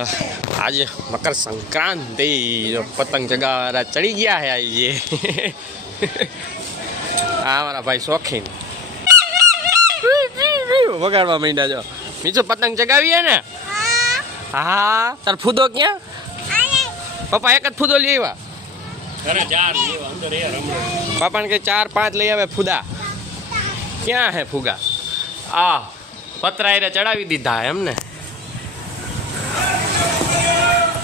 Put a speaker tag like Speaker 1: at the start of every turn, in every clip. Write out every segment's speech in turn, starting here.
Speaker 1: હાલ આજે મકર સંક્રાંતિ. જો પતંગ ચગાવવાળા ચડી ગયા હે આઈએ આ મારા ભાઈ શોખીન. વગાડવા માંડ્યા જો. બીજું પતંગ ચગાવીએ ને? હા. તાર ફૂદો ક્યાં? પપ્પા એક જ ફૂદો લઈ આવ્યા?
Speaker 2: ઘરે ચાર લેવા અંદર
Speaker 1: પાપાને કે ચાર પાંચ લઈ આવે ફૂદા. ક્યાં હે ફુગા? આ પતરાયરે ચડાવી દીધા એમ ને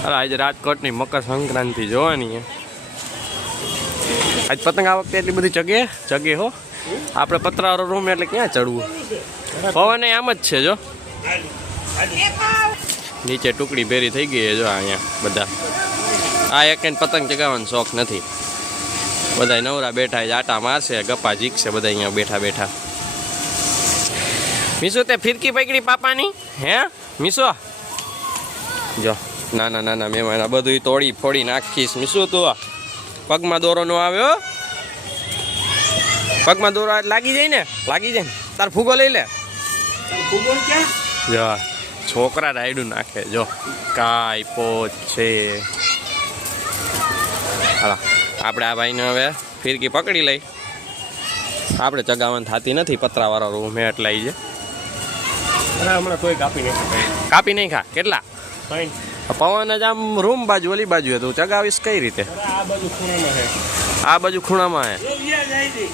Speaker 1: અરે આજે રાજકોટની મકર સંક્રાંતિ જોવાની આજ પતંગ આ વખતે એટલી બધી જગે જગે હો. આપણે પતરાવાળો રૂમ એટલે ક્યાં ચડવું? પવન આમ જ છે જો. નીચે ટુકડી ભેરી થઈ ગઈ છે જો અહીંયા બધા. આ એક પતંગ ચગાવવાનો શોખ નથી. બધા નવરા બેઠા આટા મારશે, ગપ્પા જીકશે બધા અહીંયા બેઠા બેઠા. મીસો તે ફિરકી પકડી પાપાની? હે? મીસો જો. નાના ના મેં એના બધું તોડી ફોડી નાખીશ. મીસુ તું? પગમાં દોરો નો આવ્યો પગમાં દોરો આ લાગી જાય ને? લાગી જાય ને? તાર ફૂગો લઈ લે. જો છોકરા રાયડું નાખે જો. કાય પોચ છે. હાલો આપણે આ ભાઈને હવે ફિરકી પકડી લઈ. આપણે ચગાવન થતી નથી પતરાવાળો રૂમ એટલે આવી છે
Speaker 2: હમણાં કોઈ કાપી નહીં
Speaker 1: કાપી નહીં ખા. કેટલા? પવન જ આમ રૂમ બાજુ ઓલી બાજુ હતું. ચગાવીશ કઈ રીતે?
Speaker 2: આ બાજુ ખૂણામાં
Speaker 1: હે.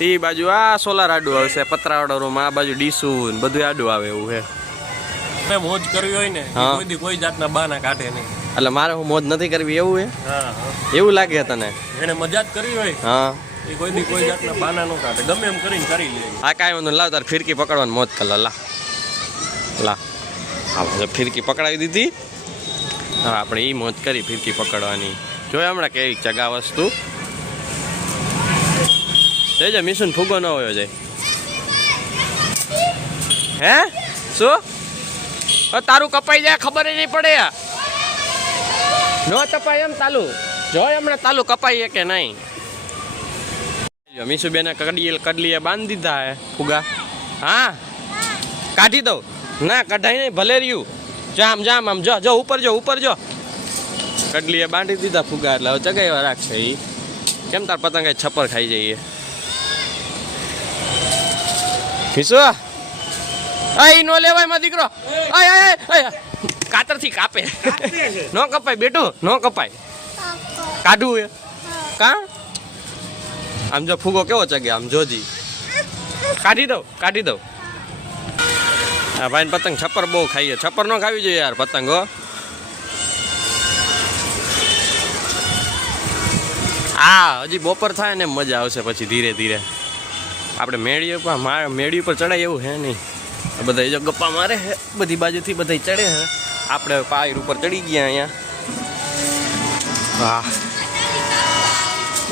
Speaker 1: એ બાજુ આ સોલાર આડું આવશે પતરાવાળો રૂમ આ બાજુ ડીસું ને બધું આડું આવે એવું હે.
Speaker 2: મોજ કરવી હોય ને કોઈ કોઈ જાતના બાના કાઢે નહીં.
Speaker 1: એટલે મારે હું મોજ નથી કરવી એવું હે? એવું લાગે તને?
Speaker 2: એને મજા જ કરવી હોય?
Speaker 1: હા.
Speaker 2: એ કોઈ દી કોઈ જાતના બાના નો કાઢે. ગમે એમ કરીને કરી લે.
Speaker 1: આ કાંઈ વાંધો. લાવ તાર ફિરકી પકડવાની મોજ કર લા. લા. લા હા ફિરકી પકડાવી દીધી. હા આપણે એ મોજ કરી ફિરકી પકડવાની. જોયા હમણાં કેવી ચગા વસ્તુ? જઈ જા મિશન ફૂગો ન હોયો જાય હે? શું? તારું કપાઈ જાય, ખબર નહીં પડે ન ચપાય એમ તાલુ. જોય હમણાં તાલુ કપાઈએ કે નહીં? મીસુબેને કડીએ કડલીએ બાંધી દીધા હે ફુગા. હા? કાઢી દઉં. ના કઢાઈ નહીં, ભલે રહ્યું. જામ જામ આમ જો જો ઉપર જો ઉપર જો. કડલીએ બાંધી દીધા ફુગા એટલે હવે ચગાવ્યા રાખશે એ કેમ તાર પતંગ એ છપ્પર ખાઈ જઈએ? મીસુ આઈ નો લેવાયમાં દીકરો. કાતરથી કાપે. નો કપાય બેટું નો કપાય. કાઢવું એ. કા? આમ જો ફુગો કેવો ચગે આમ જોજી. કાઢી દઉં કાઢી દઉં. આ ભાઈ પતંગ છપ્પર બહુ ખાઈએ છપ્પર ન ખાવી જોઈએ યાર, પતંગો, હા. હજી બપોર થાય ને મજા આવશે પછી ધીરે ધીરે. આપણે મેળી ઉપર મેળી ઉપર ચડાય એવું હે નહીં. બધા જો ગપ્પા મારે હે, બધી બાજુથી બધા ચડે હે. આપણે પાયર ઉપર ચડી ગયા અહીંયા. વાહ.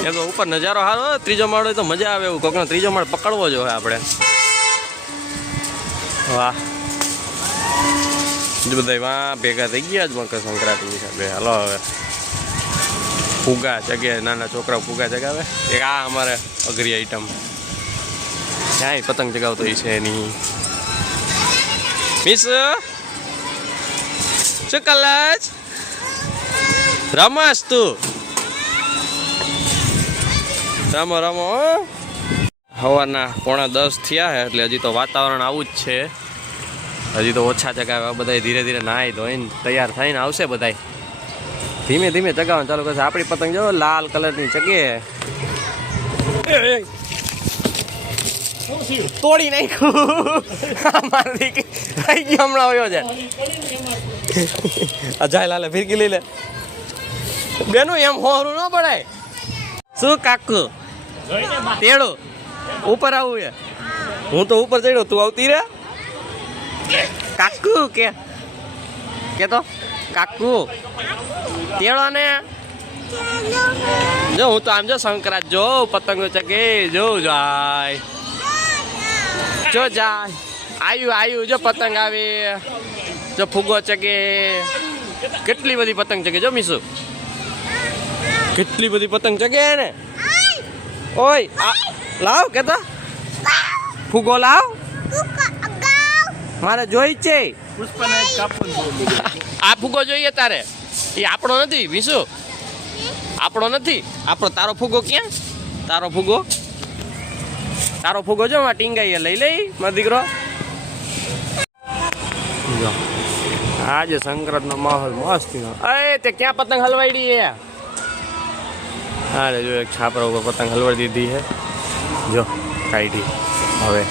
Speaker 1: એનો ઉપર નજારો સારો ત્રીજો માળો તો મજા આવે એવું. કોકનો ત્રીજો માળ પકડવો જોઈએ આપણે. વાહ. બીજું બધા વાહ ભેગા થઈ ગયા જ મકર સંક્રાંતિ હિસાબે હાલો હવે. ફુગા જગે નાના છોકરાઓ ફુગા જગાવે. એક આ અમારે અઘરી આઈટમ ક્યાંય પતંગ જગાવતો એ છે નહીં. મિસ, શું કલચ રમાશ તું. રમો રમો હવાના પોણા દસ થયા છે એટલે હજી તો વાતાવરણ આવું જ છે. હજી તો ઓછા ચગાવે બધા ધીરે ધીરે નાહી ધોઈને તૈયાર થઈને આવશે બધા ધીમે ધીમે ચગાવવાનું ચાલુ કરશે. આપણી પતંગ જો લાલ કલરની ચગે. તોડી નાખ્યું. મારી રહી ગયો હમણાં આવ્યો છે. આ જાય લાલે ફિરકી લઈ લે. બેનું એમ હોરું ન પડાય. શું કાકુ? તેડો. ઉપર આવું છે. હું તો ઉપર ચડ્યો તું આવતી રે? કાકુ કે કે તો કાકુ. તેડો ને. જો, હું તો આમ જો સંક્રાંત, જો પતંગો ચગે, જો જાય. જો જાય. આયુ આયુ, જો પતંગ આવે. જો ફુગો ચગે. કેટલી બધી પતંગ ચગે, જો મીસુ? કેટલી બધી પતંગ ચગે ને? ઓય લાવ, કેતા? ફુગો લાવ. મારે જોઈ છે. આ ફુગો જોઈએ તારે? એ આપણો નથી, વિશુ. આપણો નથી. આપણો તારો ફુગો ક્યાં? તારો ફુગો? તારો ફુગો જો માં ટીંગાઈએ લઈ લઈ, મારો દીકરો. આજે સંક્રાંતનો માહોલ મસ્ત અરે તે ક્યાં પતંગ હલવાડી છે? અરે જો, એક છાપરા ઉપર પતંગ હલવાડી દીધી છે. જો, કાઢી. હવે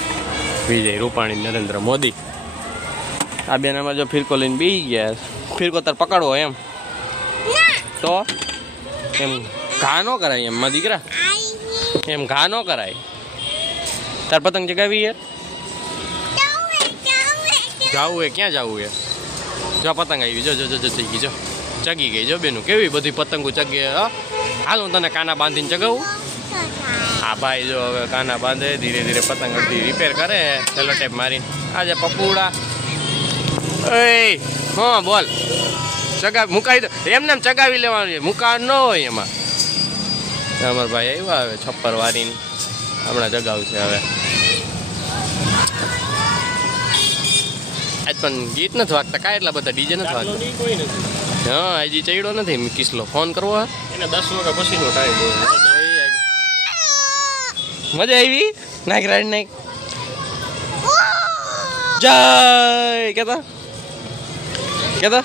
Speaker 1: વિજય રૂપાણી નરેન્દ્ર મોદી. આ બેન અમારે જો ફિરકો લઈને બી ગયા ફિરકો તાર પકડવો એમ. તો? એમ ઘા ન કરાય એમ માં દીકરા? એમ ઘા ન કરાય. તાર પતંગ ચગાવી યાર જાવું એ ક્યાં જાવું એ જો પતંગ આવી જો જો જો જો ચગી જો. ચગી ગઈ જો બેનું. કેવી બધી પતંગો ચગે હાલ હું તને કાના બાંધીને ચગાવું. હા ભાઈ જો હવે કાના બાંધે ધીરે ધીરે પતંગ અડધી રિપેર કરે પેલો ટેપ મારીને. આજે પપુડા એ હા બોલ. ચગા મુકાવી દો. એમને એમ ચગાવી લેવાનું છે. મુકા ન હોય એમાં. અમર ભાઈ આવ્યા હવે છપ્પર વારીને. હમણાં જગાવશે હવે. આજ પણ ગીત નથી વાગતા. કાંઈ એટલા બધા ડીજે નથી વાગતા. હા હજી ચડ્યો નથી. કિસલો ફોન કરવો હા
Speaker 2: એને દસ વાગ્યા પછીનો ટાઈમ
Speaker 1: મજા આવી નાખ રાઈડ નાખ. જય કેતા? કેતા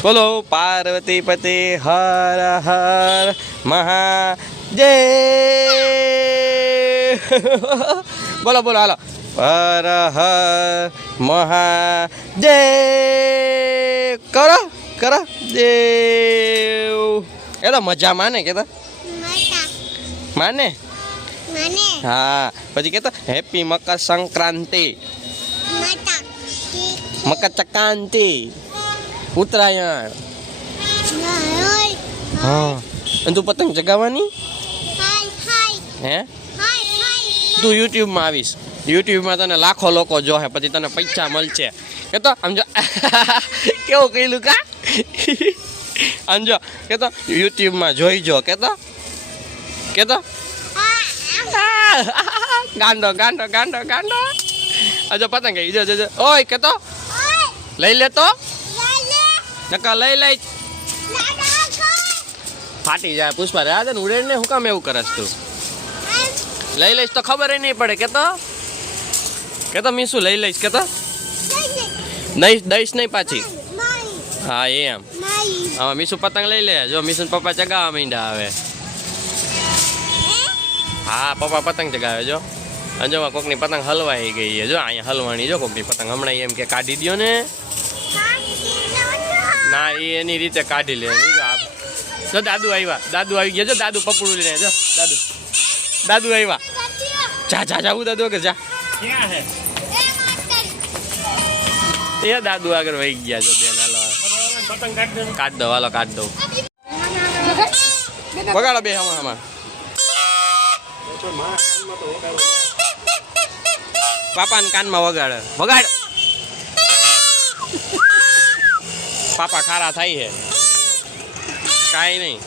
Speaker 1: બોલો પાર્વતી પતિ હર હર મહા જય બોલો બોલો હાલો હર હર મહા જય કરો કરો દેવ એ તો મજા માને કેતા માને
Speaker 3: મને
Speaker 1: હા પછી કહેતો હેપી મકર સંક્રાંતિ
Speaker 3: માતા
Speaker 1: મકર સંક્રાંતિ ઉત્તરાયણ. હા. અને તું પતંગ ચગાવવાની? હે? તું યુટ્યુબમાં આવીશ. યુટ્યુબમાં તને લાખો લોકો જોહે પછી તને પૈસા મળશે. કે તો આમ જો કેવું કહેલું કા? આમ જો કે તો યુટ્યુબમાં જોઈ જો કે તો કે તો ગાંડો ગાંડો ગાંડો ગાંડો. અજો પતંગ ગઈ જો જો ઓય કે તો લઈ લે તો. નકા લઈ લઈ. ફાટી જાય પુષ્પા રે. આજે ઉડે ને હું કામ એવું કરસ તું? લઈ લઈશ તો ખબર નહીં પડે કે તો કે તો મીસુ લઈ લઈશ કે તો નહીં દઈશ નહીં પાછી. હા એમ. હવે મીસુ પતંગ લઈ લે. જો મીસુ પપ્પા ચગાવવા માંડ્યા આવે હા પપ્પા પતંગ ચગાવે જો. અને જો કોકની પતંગ હલવાઈ ગઈ છે. જો અહીંયા હલવાણી જો કોકની પતંગ. હમણાં એમ કે કાઢી દ્યો ને. ના એ એની રીતે કાઢી લે. જો દાદુ આવ્યા દાદુ આવી ગયા. જો દાદુ પપડું લઈને જો દાદુ. દાદુ આવ્યા જા જા જાવું દાદુ કે જા. એ દાદુ આગળ વહી ગયા જો બેન. હાલો.
Speaker 2: કાઢ દો
Speaker 1: હાલો કાઢ દો. વગાડો બે હમણાં હમણાં. પાપાને કાનમાં વગાડે. વગાડ. પાપા ખારા થાય છે. કાંઈ નહીં.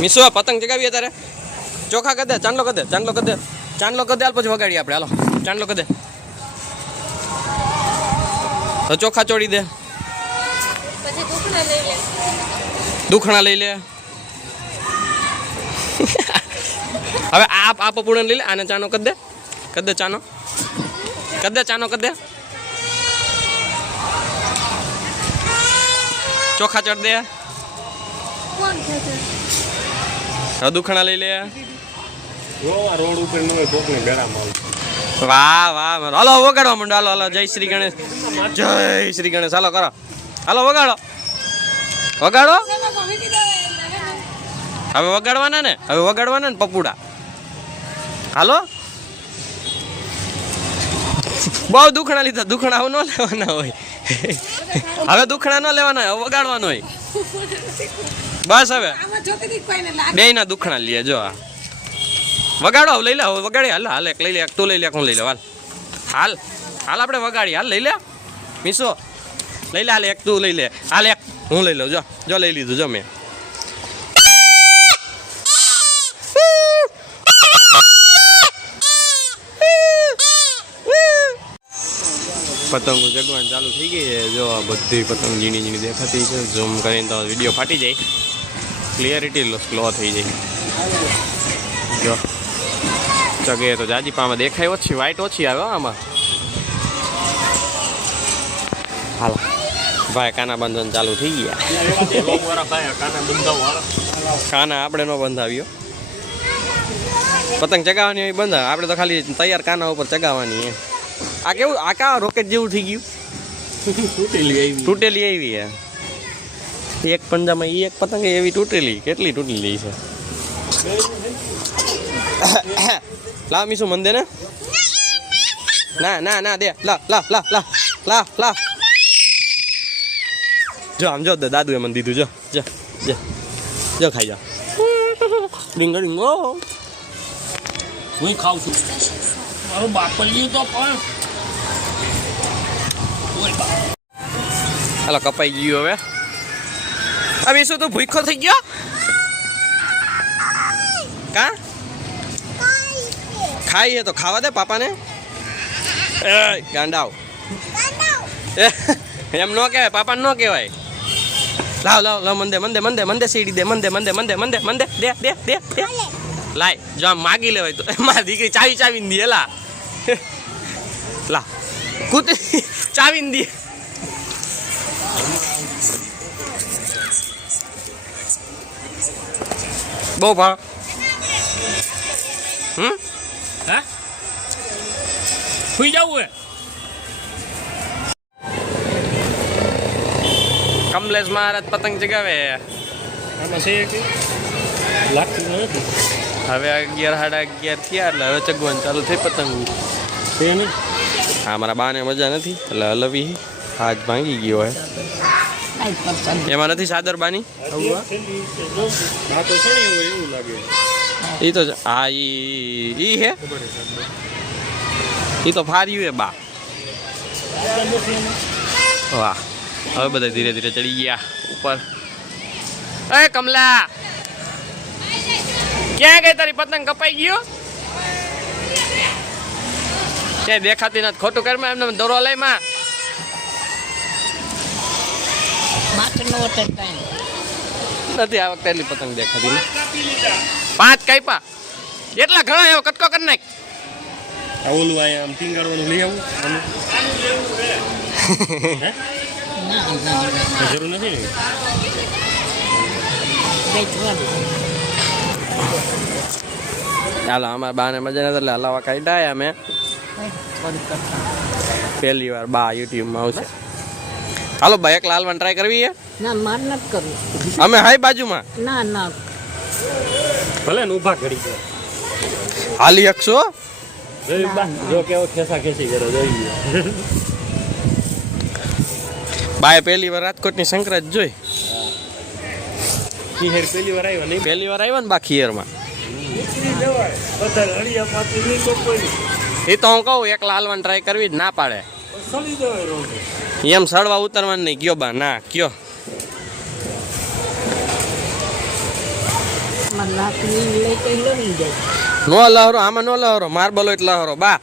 Speaker 1: મીસુ પતંગ ચગાવીએ તારે? ચોખા કદે ચાંદલો કદે ચાંદલો કદે ચાંદલો કદે હાલ પછી વગાડીએ આપણે. હાલો ચાંદલો કદે તો ચોખા ચોડી દે. દુખણા લઈ લે. હવે આ આ પપુડન લઈ લે, આને ચાનો કદ દે. કદ દે ચાનો. કદ દે ચાનો કદ દે. ચોખા ચડ દે. દુખણા લઈ લે. વાહ વાહ હાલો વગાડો મંડો. હાલો હાલો. જય શ્રી ગણેશ. જય શ્રી ગણેશ. હાલો, કરો. હાલો, વગાડો. વગાડો. હવે વગાડવાના ને? હવે વગાડવાના ને પપુડા. હાલો? બહુ દુખણા લીધા. દુખણા ન લેવાના હોય. હવે દુખણા ન લેવાના હોય વગાડવાનો હોય. બસ હવે. બે ના દુખણા લઈએ જો આ. વગાડો લઈ લે વગાડી હાલ હાલ એક લઈ લે એક તું લઈ લે હું લઈ લે. હાલ. હાલ. હાલ આપણે વગાડી હાલ લઈ લે. મીસો લઈ લે હાલ એક તું લઈ લે. હાલ એક હું લઈ લઉં. જો જો લઈ લીધું જો મેં. પતંગો જગવાનું ચાલુ થઈ ગઈ છે. જો આ બધી પતંગ ઝીણી ઝીણી દેખાતી છે. ઝૂમ કરીને તો વીડિયો ફાટી જાય. ક્લિયરિટી સ્લો થઈ જાય. જો. ચગે તો જાજી પામાં દેખાય ઓછી વ્હાઈટ ઓછી આવે આમાં. હાલ. ભાઈ, કાના બંધન ચાલુ થઈ ગયા.
Speaker 2: કાના
Speaker 1: આપણે ન બંધાવ્યો. પતંગ ચગાવવાની બંધ આપણે તો ખાલી તૈયાર કાના ઉપર ચગાવવાની એમ આ કેવું આ કા રોકેટ જેવું થઈ ગયું?
Speaker 2: તૂટેલી આવી.
Speaker 1: તૂટેલી એવી હે. એક પંજામાં એ એક પતંગ એવી તૂટેલી. કેટલી તૂટેલી છે? લા મીસુ મંદે ને. ના ના ના દે. લા લા લા લા લા લા. જો આમ જો દાદુએ મને દીધું જો જો જો જો ખાઈ જા. ડીંગો ડીંગો.
Speaker 2: હું ખાઉં છું. મારું બાપલિયું તો પણ. બાપ.
Speaker 1: હાલો, કપાઈ ગયું હવે. હવે શું તું ભૂખો થઈ ગયો. કા? ખાઈએ તો ખાવા દે પાપાને. ગાંડાવ એમ ન કહેવાય, પાપાને ન કહેવાય. લાવ લાવ લાવ, મંદે મંદે મંદે મંદે, સીડી દે, મંદે મંદે મંદે મંદે મંદે, દે દે દે દે. લાય, જો આમ માગી લેવાય તો. મારી દીકરી ચાવી, ચાવીને દે, લા. લા. કૂતરી ચાવીને દે બહુ ભાવ. હમ?
Speaker 2: હા? સુઈ જવું હે?
Speaker 1: કમલેશ મહારાજ પતંગ ચગાવે. હવે અગિયાર સાડા અગિયાર થયા એટલે હવે ચગવાનું ચાલુ થઈ પતંગ. હા, મારા બાને મજા નથી, એટલે હલવી હાથ ભાંગી ગયો હે. એમાં નથી સાદર બાની? એ તો હા, ઈ હે. એ તો ફાર્યું હે, બા. વાહ. હવે બધા ધીરે ધીરે ચડી ગયા ઉપર. એ કમલા! ક્યાં ગઈ તારી પતંગ કપાઈ ગયો? ક્યાંય દેખાતી નથી. ખોટું કરમાં એમને દોરો લઈ માં નથી આ વખતે એટલી પતંગ દેખાતી પાંચ કાપ્યા. એટલા ઘણા એવો કટકો કરી નાખ.
Speaker 2: ઓલું અહીંયા આમ ટીંગાડવાનું લઈ આવું? જરૂર નથી ને?
Speaker 1: અમારા બાને મજા નથી એટલે હલાવા કાઢ્યા અમે. પહેલી વાર બા યુટ્યુબમાં આવશે. હાલો ભાઈ એક લાલવાન ટ્રાય કરવી છે?
Speaker 4: ના માર નથી કરવી.
Speaker 1: અમે હાઈ બાજુમાં?
Speaker 4: ના ના.
Speaker 2: ભલે ને ઊભા કરી દો
Speaker 1: હાલી
Speaker 2: એકસો બા જો કેવો ખેસા ખેસી કરો જોઈ ગયો
Speaker 1: બાએ પહેલી વાર રાજકોટની સંક્રાંત જોઈ.
Speaker 2: ખીહેર પહેલી વાર આવ્યો નહીં?
Speaker 1: પહેલી વાર આવ્યા ને બા ખીયરમાં એ તો હું કહું એક લાલવાન ટ્રાય કરવી જ ના પાડે. એમ સડવા ઉતરવાનું નહીં કયો બા ના કયો નો લહરો આમાં નો લહરો માર્બલો એટલે લહરો બા.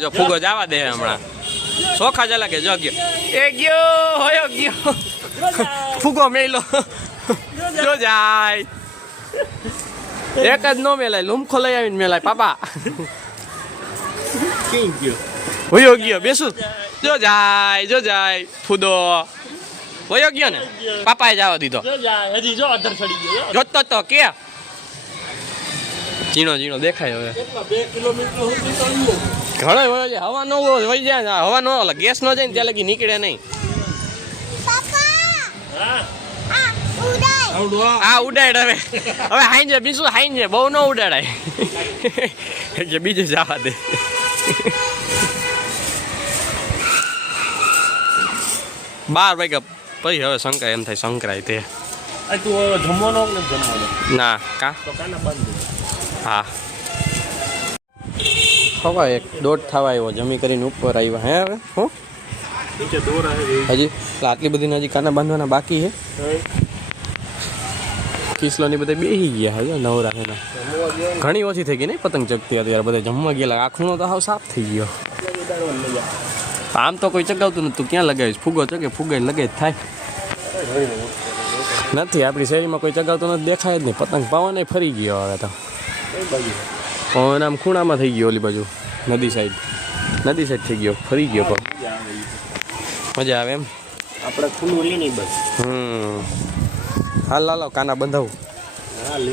Speaker 1: જો ફુગો જવા દે હમણાં. સોખા જલા કે જો ગયો. એ ગયો હોયો ગયો. ફૂગો મેલો જો જાય. એક જ નો મેલાય લૂમખો લઈ આવીને મેલાય પાપા.
Speaker 2: ક્યાં ગયો?
Speaker 1: હોયો ગયો બેસું. જો જાય જો જાય ફૂદો. વયો ગયો ને? પાપાએ જવા દીધો.
Speaker 2: જો જા હજી જો અધર ચડી ગયો.
Speaker 1: જોતો તો કે. ઝીણો ઝીણો દેખાય હવે.
Speaker 2: બે કિલોમીટર સુધી
Speaker 1: ઘણો હવા નો વહી જાય હવા નો ગેસ નો જાય ને ત્યાં લગી નીકળે નહીં.
Speaker 2: હા
Speaker 1: ઉડાડ હવે. હવે હાઈ જાય બીજું હાઈ જાય. બહુ ન ઉડાડાય. કે બીજું જવા દે. બાર વાગ્યા પછી હવે શંકરાય એમ થાય સંકરાય તે. ના કા?
Speaker 2: તો કાના બાંધ?
Speaker 1: હા. ખવા એક દોઢ થવા આવ્યો જમી કરીને ઉપર આવ્યા. હે હવે? હું? હજી આટલી બધી હજી કાના બાંધવાના બાકી છે? કિસલો ની બધા બેસી ગયા હજુ નવરા એના ઘણી ઓછી થઈ ગઈ નહીં પતંગ ચગતી અત્યારે બધા જમવા ગયેલા. આખું તો હાવ સાફ થઈ ગયો. આમ તો કોઈ ચગાવતું નથી તું ક્યાં લગાવીશ? ફુગો ચગે ફુગાઈ લગે થાય. નથી આપણી શેરીમાં કોઈ ચગાવતું નથી દેખાય જ નહીં. પતંગ પાવાને ફરી ગયો હવે તો. પવન આમ ખૂણામાં થઈ ગયો ઓલી બાજુ. નદી સાઈડ નદી સાઈડ થઈ ગયો. ફરી ગયો પણ. મજા આવે એમ.
Speaker 2: આપણે ખુલ્લું રહી નહીં બસ.
Speaker 1: હમ. હાલ લાલો કાના બંધાવું.
Speaker 2: હા લે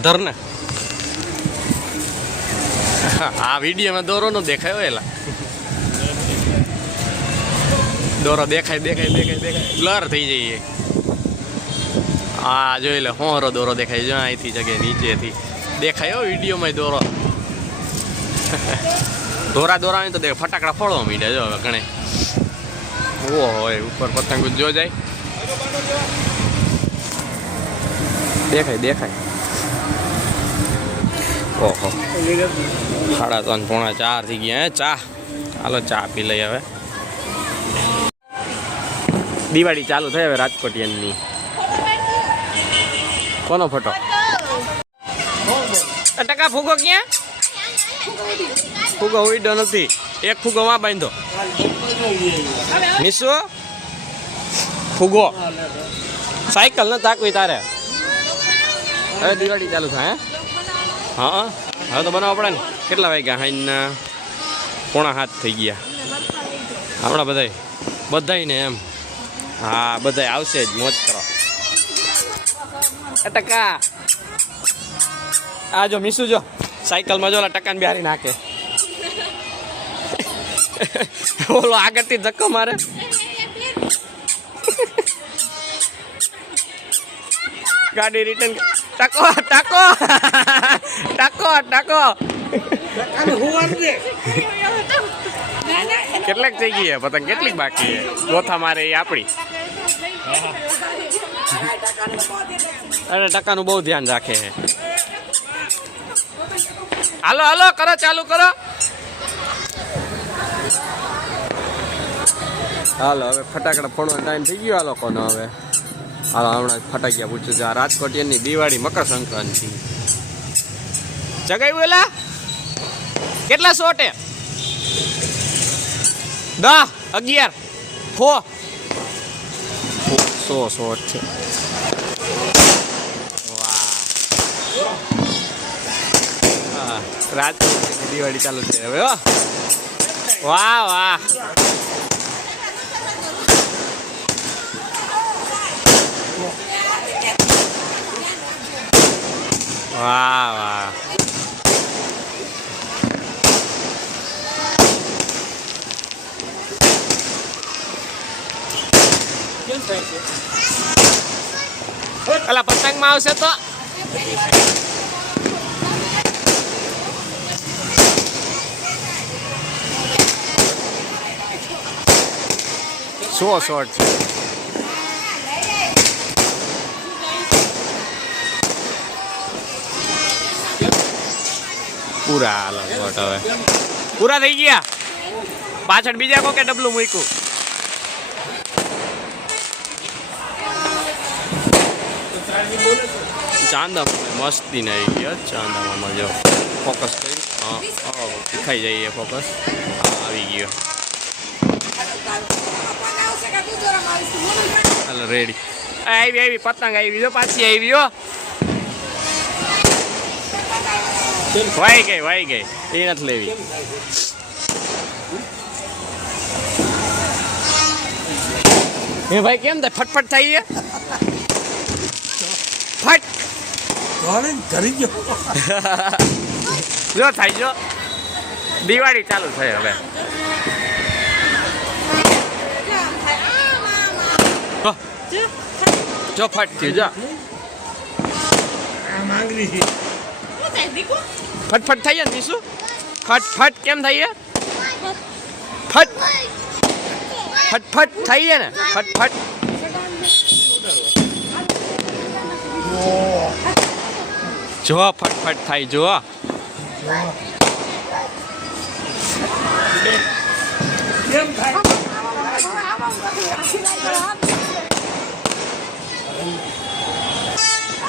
Speaker 1: અધર ને આ વિડીયોમાં દોરો નો દેખાયો એલા. દોરો દેખાય દેખાય દેખાય દેખાય. બ્લર થઈ જઈએ. આ જોઈ લે, હોરો દોરો દેખાય. જો અહીંથી જગ્યાએ નીચેથી. દેખાય વિડીયોમાં દોરો. દોરા દોરા તો દેખ ફટાકડા ફોડવા માંડ્યા જો ઘણે. ઓ હોય ઉપર પતંગ જો જાય. દેખાય દેખાય. ઓહો. સાડા ત્રણ, પોણા ચાર થઈ ગયા, હે, ચા. હાલો, ચા પી લઈ હવે. દિવાળી ચાલુ થઈ હવે રાજકોટિયનની. કોનો ફોટો? ટકા ફૂગો ક્યાં? ફૂગો ઉડ્યો નથી. એક ફૂગો માં બાંધો. મિસો ફૂગો. સાયકલ ન તાકવી તારે. હવે દિવાળી ચાલુ થાય, હે? હા હવે તો બનાવવા પડે ને. કેટલા વાગ્યા હાઈના પોણા હાથ થઈ ગયા. હમણાં બધાય. ને એમ. હા, બધાય આવશે જ, મોજ કરો. ટકા. આ જો મીસુ જો, સાયકલમાં જો ટકાને બિહારી નાખે. ઓલો આગળથી ધક્કો મારે. ગાડી રિટર્ન ટકો ટકો ટકો ટકો કેટલાક થઈ ગઈ પતંગ કેટલીક બાકી ગોથા ચોથા મારે એ આપણી. અરે ટકાનું બહુ ધ્યાન રાખે છે. હાલો હાલો કરો ચાલુ કરો. હાલો હવે ફટાકડા ફોડવાનો ટાઈમ થઈ ગયો આ લોકોનો હવે. હાલો હમણાં ફટાકિયા પૂછું છું આ રાજકોટિયનની દિવાળી મકર સંક્રાંતિ જગાવ્યું એલા? કેટલા શોટે દસ અગિયાર ફો સો શોટ છે. વાહ. હા, રાજકોટની દિવાળી ચાલુ છે હવે હો. વાહ વાહ. વાહ વાહ. પેલા પતંગમાં આવશે તો. સો શોટ છે? પૂરા હાલો હવે. પૂરા થઈ ગયા? પાછળ બીજા કોકે ડબલું મૂક્યું? ચાંદામાં મસ્તી આવી ગયા ચાંદામાં જો. ફોકસ કરી. હા દેખાઈ જઈએ ફોકસ આવી ગયો. હાલો રેડી આવી આવી, પતંગ આવી, જો પાછી આવી જો વાઈ ગઈ વાઈ ગઈ. એ નથી લેવી. એ ભાઈ કેમ થાય? ફટફટ થઈ ગયા ફટ.
Speaker 2: ધરી ગયો.
Speaker 1: જો થાય જો. દિવાળી ચાલુ થઈ હવે. જો. જો ફટ થયું જો.
Speaker 2: છે.
Speaker 1: ફટફટ થઈ ને શું ફટ ફટ, કેમ થઈ છે ફટ. ફટફટ થઈ છે ને, ફટફટ. જો ફટફટ થાય જો
Speaker 2: કેમ થાય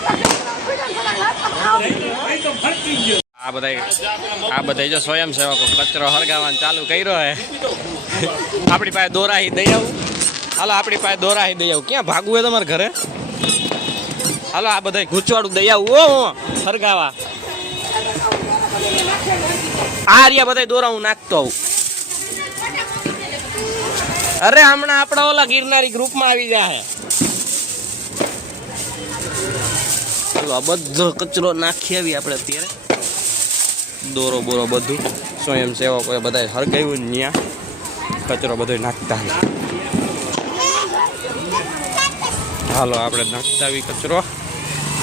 Speaker 2: ભાઈ તો ફરતી ગયો
Speaker 1: આ બધા આ બધા જો સ્વયંસેવકો કચરો હળગાવવાનું ચાલુ કર્યો હે. આપણી પાસે દોરાહી દઈ આવું. હાલો, આપણી પાસે દોરાહી દઈ આવું. ક્યાં ભાગવું હે તમારે ઘરે? હાલો, આ બધા ગુચવાડું દઈ આવું. ઓ હરગાવા આ રહ્યા બધા દોરા, હું નાખતો આવું. અરે, હમણાં આપણા ઓલા ગિરનારી ગ્રુપમાં આવી જાય ચાલો આ બધો કચરો નાખી આવી આપણે અત્યારે. દોરો બોરો બધું. સ્વયંસેવકોએ બધા હરગાવ્યું ત્યાં કચરો બધો નાખતા હાલો આપણે નાખતા આવી કચરો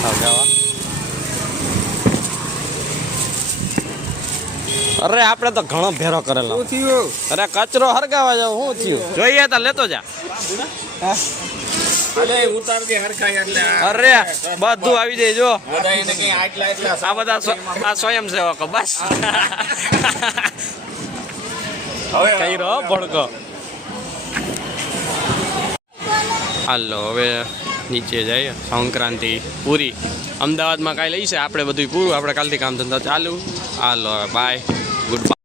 Speaker 1: હરગાવા અરે આપણે તો ઘણો ભેરો કરેલો. અરે કચરો હરગાવા જાવ શું થયું? જોઈએ તો લેતો જા. અરે બધું આવી જાય જો આ બધા આ સ્વયંસેવકો બસ.
Speaker 2: હવે
Speaker 1: કઈ રહો ભડકો? હાલો હવે નીચે જઈએ સંક્રાંતિ પૂરી. અમદાવાદમાં કાંઈ લઈશે આપણે બધું પૂરું આપણે કાલથી કામ ધંધા ચાલુ. હાલો બાય ગુડ બાય